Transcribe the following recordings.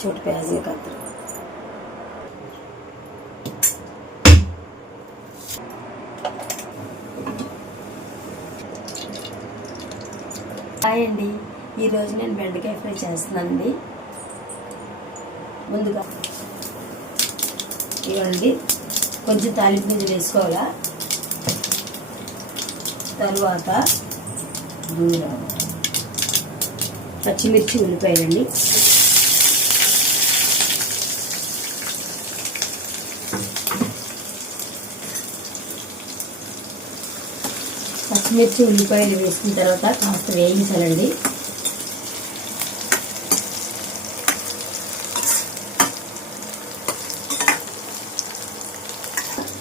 छोटे प्याज एक अदरक। హాయ్ అండి, ఈరోజు నేను బెండకాయ ఫ్రై చేస్తున్నానండి. ముందుగా ఇవ్వండి కొంచెం తాలింపు గింజలు వేసుకోవాలా. తర్వాత పచ్చిమిర్చి ఉల్లిపాయలండి. పచ్చిమిర్చి ఉల్లిపాయలు వేసుకున్న తర్వాత కాస్త వేయించాలండి.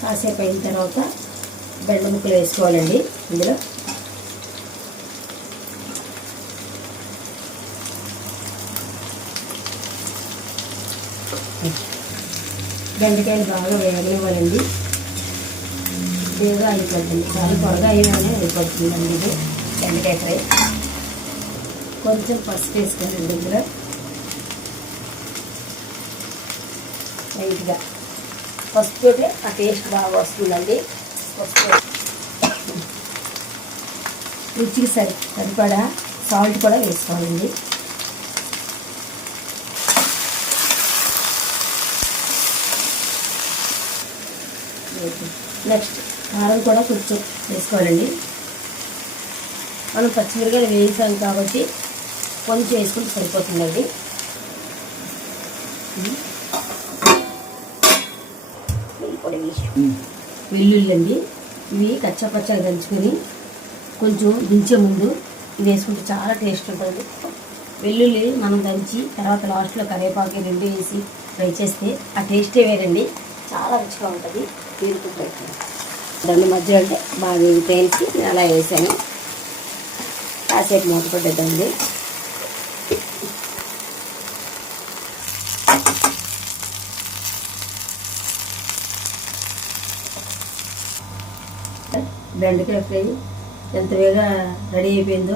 కాసేపు అయిన తర్వాత బెండ ముక్కలు వేసుకోవాలండి. ఇందులో బెండకాయలు బాగా వేగనివ్వాలండి. వేగా అయిపోతుంది, చాలా త్వరగా అయినానే అయిపోతుందండి ఇది బెండకాయ ఫ్రై. కొంచెం పసుపు వేసుకోండి ఇందులో లైట్గా. పసుపు తోటే ఆ టేస్ట్ బాగా వస్తుందండి. పసుపు రుచికి సరిపడా సాల్ట్ కూడా వేసుకోవాలండి. నెక్స్ట్ కారం కూడా కొంచెం వేసుకోవాలండి. మనం పచ్చిమిరకాయలు వేసాం కాబట్టి కొంచెం వేసుకుంటే సరిపోతుందండి. వెల్లుల్లి అండి, ఇవి కచ్చాపచ్చాగా దంచుకొని కొంచెం దించే ముందు ఇవి వేసుకుంటే చాలా టేస్ట్ ఉంటుంది. వెల్లుల్లి మనం దంచి తర్వాత లాస్ట్లో కరివేపాకు రెండు వేసి ఫ్రై చేస్తే ఆ టేస్టే వేరండి, చాలా రుచిగా ఉంటుంది. దాని మధ్య అంటే బాగా వేసి అలా వేసాను. కాసేపు మూత పడ్డదండి. బెండకాయ ఫ్రై ఎంత వేగా రెడీ అయిపోయిందో.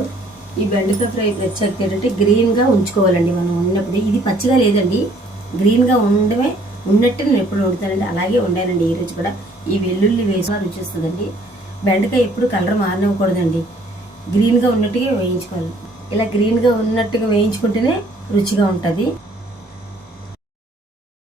ఈ బెండకాయ ఫ్రై ప్రత్యేకత ఏంటంటే గ్రీన్గా ఉంచుకోవాలండి మనం ఉన్నప్పుడు. ఇది పచ్చిగా లేదండి, గ్రీన్గా ఉండమే ఉన్నట్టు నేను ఎప్పుడు వండుతానండి, అలాగే వండానండి ఈరోజు కూడా. ఈ వెల్లుల్లి వేసుగా రుచి వస్తుందండి. బెండకాయ ఎప్పుడు కలర్ మారనివ్వకూడదండి, గ్రీన్గా ఉన్నట్టుగా వేయించుకోవాలి. ఇలా గ్రీన్గా ఉన్నట్టుగా వేయించుకుంటేనే రుచిగా ఉంటుంది.